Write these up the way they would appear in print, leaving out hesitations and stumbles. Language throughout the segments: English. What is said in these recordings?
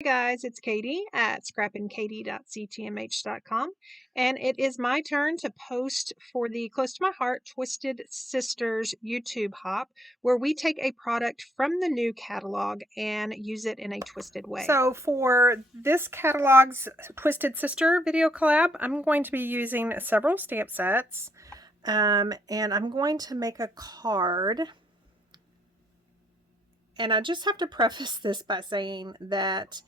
Hey guys, it's Katy at scrappinkaty.ctmh.com, and it is my turn to post for the Close to My Heart Twisted Sisters YouTube hop, where we take a product from the new catalog and use it in a twisted way. So for this catalog's Twisted Sister video collab, I'm going to be using several stamp sets, and I'm going to make a card. And I just have to preface this by saying that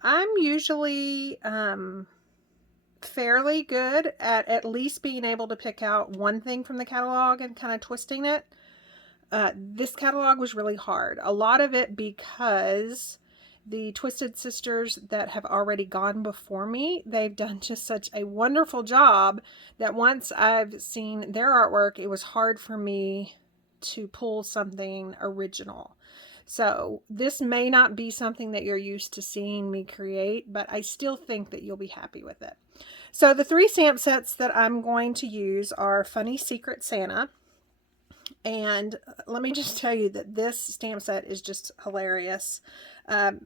I'm usually fairly good at least being able to pick out one thing from the catalog and kind of twisting it. This catalog was really hard. A lot of it because the Twisted Sisters that have already gone before me, they've done just such a wonderful job that once I've seen their artwork, it was hard for me to pull something original. So this may not be something that you're used to seeing me create, but I still think that you'll be happy with it. So the three stamp sets that I'm going to use are Funny Secret Santa. And let me just tell you that this stamp set is just hilarious.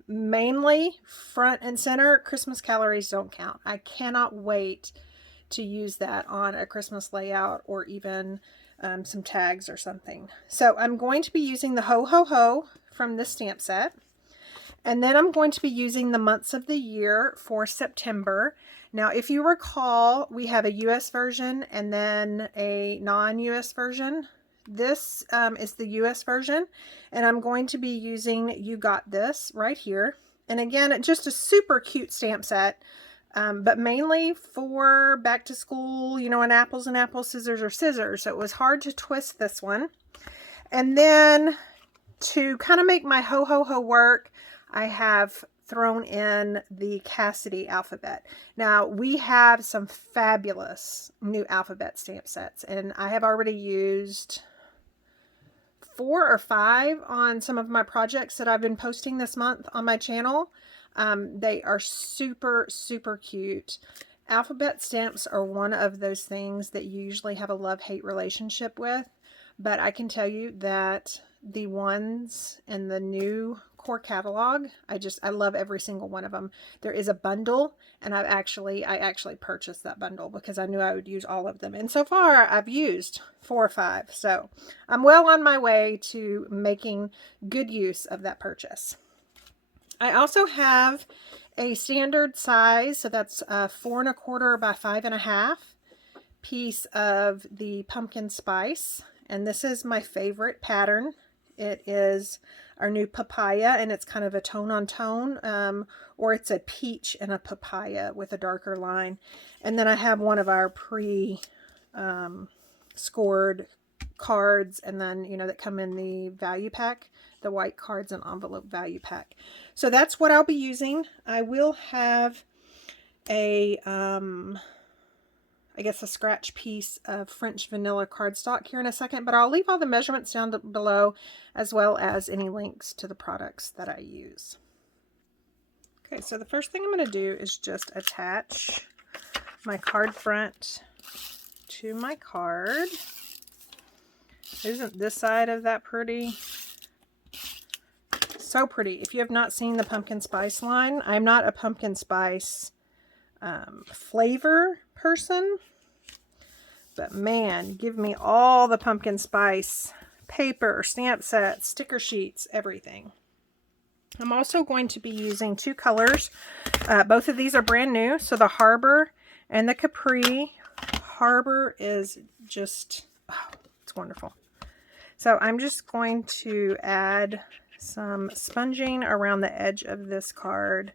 Mainly front and center, Christmas calories don't count. I cannot wait to use that on a Christmas layout or even some tags or something. So I'm going to be using the Ho Ho Ho from this stamp set. And then I'm going to be using the months of the year for September. Now, if you recall, we have a US version and then a non-US version. This is the US version, and I'm going to be using You Got This right here. And again, just a super cute stamp set, but mainly for back to school, you know, an apples and apples, scissors or scissors. So it was hard to twist this one. And then to kind of make my Ho Ho Ho work, I have thrown in the Cassidy alphabet. Now, we have some fabulous new alphabet stamp sets, and I have already used 4 or 5 on some of my projects that I've been posting this month on my channel. They are super, super cute. Alphabet stamps are one of those things that you usually have a love-hate relationship with, but I can tell you that the ones in the new core catalog, I love every single one of them. There is a bundle, and I actually purchased that bundle because I knew I would use all of them. And so far, I've used 4 or 5. So I'm well on my way to making good use of that purchase. I also have a standard size, so that's 4 1/4 by 5 1/2 piece of the pumpkin spice. And this is my favorite pattern. It is our new papaya, and it's kind of a tone on tone, or it's a peach and a papaya with a darker line. And then I have one of our scored cards, and then, you know, that come in the value pack, the white cards and envelope value pack. So that's what I'll be using. I will have a I guess a scratch piece of French vanilla cardstock here in a second, but I'll leave all the measurements down below, as well as any links to the products that I use. Okay, so the first thing I'm going to do is just attach my card front to my card. Isn't this side of that pretty? So pretty. If you have not seen the pumpkin spice line, I'm not a pumpkin spice flavor person, but man, give me all the pumpkin spice paper, stamp sets, sticker sheets, everything. I'm also going to be using 2 colors. Both of these are brand new, so the Harbour and the Capri. Harbour is just, oh, it's wonderful. So I'm just going to add some sponging around the edge of this card.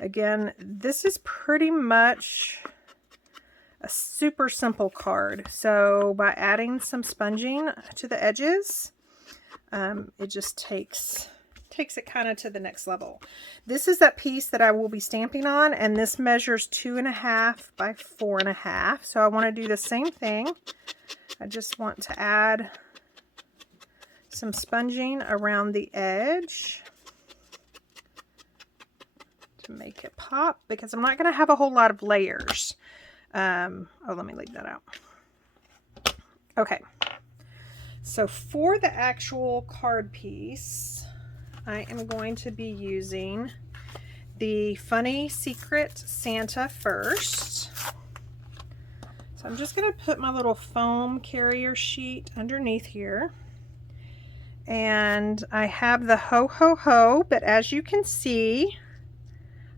Again, this is pretty much a super simple card. So by adding some sponging to the edges, it just takes it kind of to the next level. This is that piece that I will be stamping on, and this measures 2 1/2 by 4 1/2. So I want to do the same thing. I just want to add some sponging around the edge to make it pop, because I'm not going to have a whole lot of layers. Oh, let me leave that out. Okay, so for the actual card piece, I am going to be using the Funny Secret Santa first. So I'm just going to put my little foam carrier sheet underneath here. And I have the ho ho ho, but as you can see,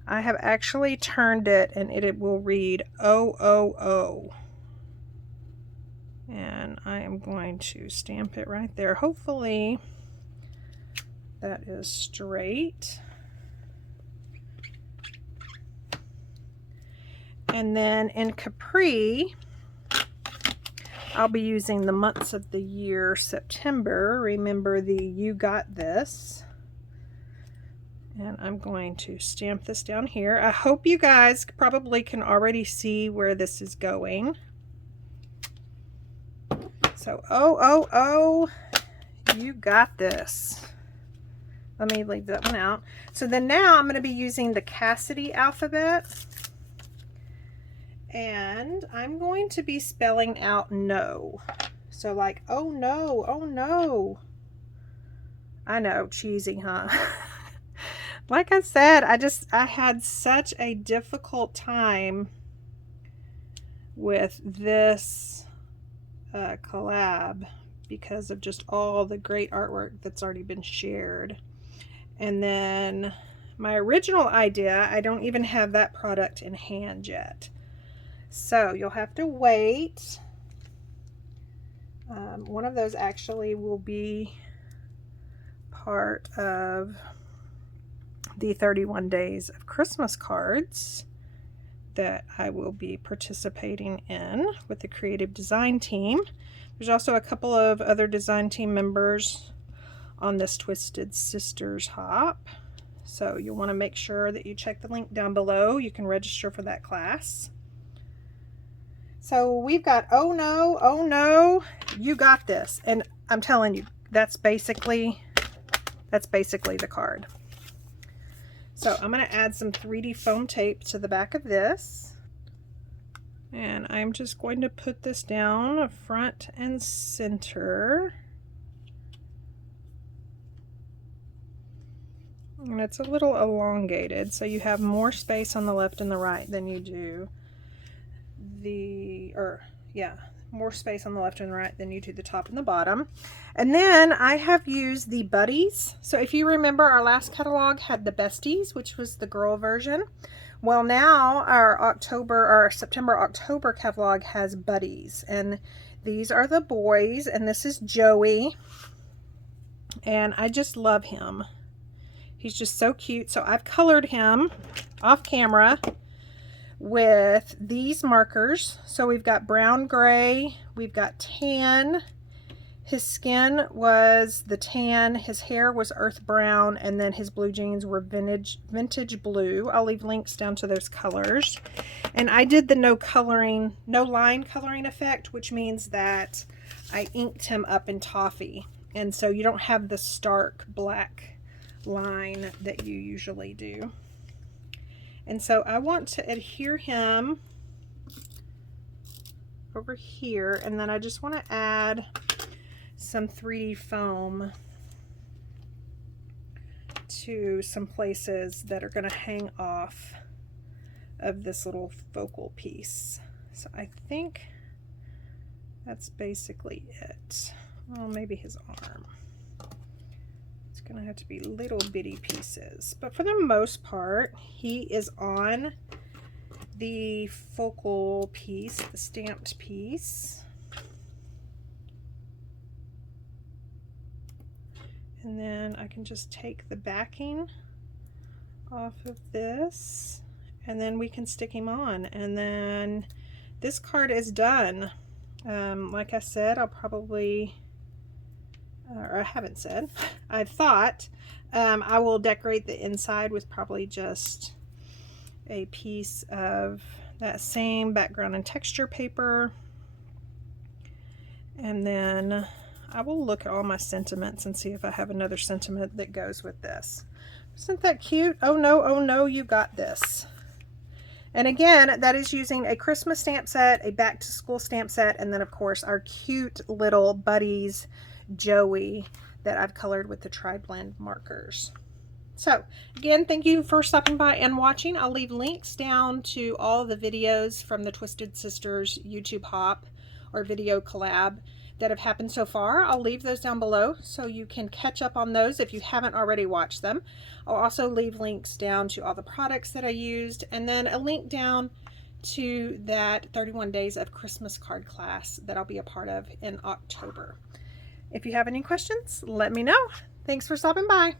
I have actually turned it and it will read O-O-O. And I am going to stamp it right there. Hopefully that is straight. And then in Capri, I'll be using the months of the year September. Remember the You Got This. And I'm going to stamp this down here. I hope you guys probably can already see where this is going. So, O-O-O, you got this. Let me leave that one out. So then now I'm going to be using the Cassidy alphabet. And I'm going to be spelling out no. So like, oh no, oh no. I know, cheesy, huh? Like I said, I had such a difficult time with this collab because of just all the great artwork that's already been shared. And then my original idea, I don't even have that product in hand yet. So you'll have to wait. One of those actually will be part of the 31 Days of Christmas cards that I will be participating in with the creative design team. There's also a couple of other design team members on this Twisted Sisters hop. So you'll want to make sure that you check the link down below. You can register for that class. So we've got oh no, you got this. And I'm telling you, that's basically the card. So I'm going to add some 3D foam tape to the back of this. And I'm just going to put this down front and center. And it's a little elongated, so you have more space on the left and the right than you do more space on the left and right than you do the top and the bottom. And then I have used the Buddies. So if you remember, our last catalog had the Besties, which was the girl version. Well, now our September-October catalog has Buddies, and these are the boys, and this is Joey, and I just love him. He's just so cute. So I've colored him off camera with these markers. So we've got brown, gray, we've got tan. His skin was the tan, his hair was earth brown, and then his blue jeans were vintage blue. I'll leave links down to those colors. And I did the no line coloring effect, which means that I inked him up in toffee. And so you don't have the stark black line that you usually do. And so I want to adhere him over here, and then I just want to add some 3D foam to some places that are going to hang off of this little focal piece. So I think that's basically it. Well, maybe his arm. Gonna have to be little bitty pieces, but for the most part he is on the focal piece, the stamped piece. And then I can just take the backing off of this, and then we can stick him on, and then this card is done. Like I said, I'll probably or I haven't said, I've thought I will decorate the inside with probably just a piece of that same background and texture paper. And then I will look at all my sentiments and see if I have another sentiment that goes with this. Isn't that cute? Oh no, you got this. And again, that is using a Christmas stamp set, a back to school stamp set, and then of course our cute little Buddies Joey that I've colored with the tri-blend markers. So again, thank you for stopping by and watching. I'll leave links down to all the videos from the Twisted Sisters YouTube Hop or video collab that have happened so far. I'll leave those down below so you can catch up on those if you haven't already watched them. I'll also leave links down to all the products that I used, and then a link down to that 31 days of Christmas card class that I'll be a part of in October. If you have any questions, let me know. Thanks for stopping by.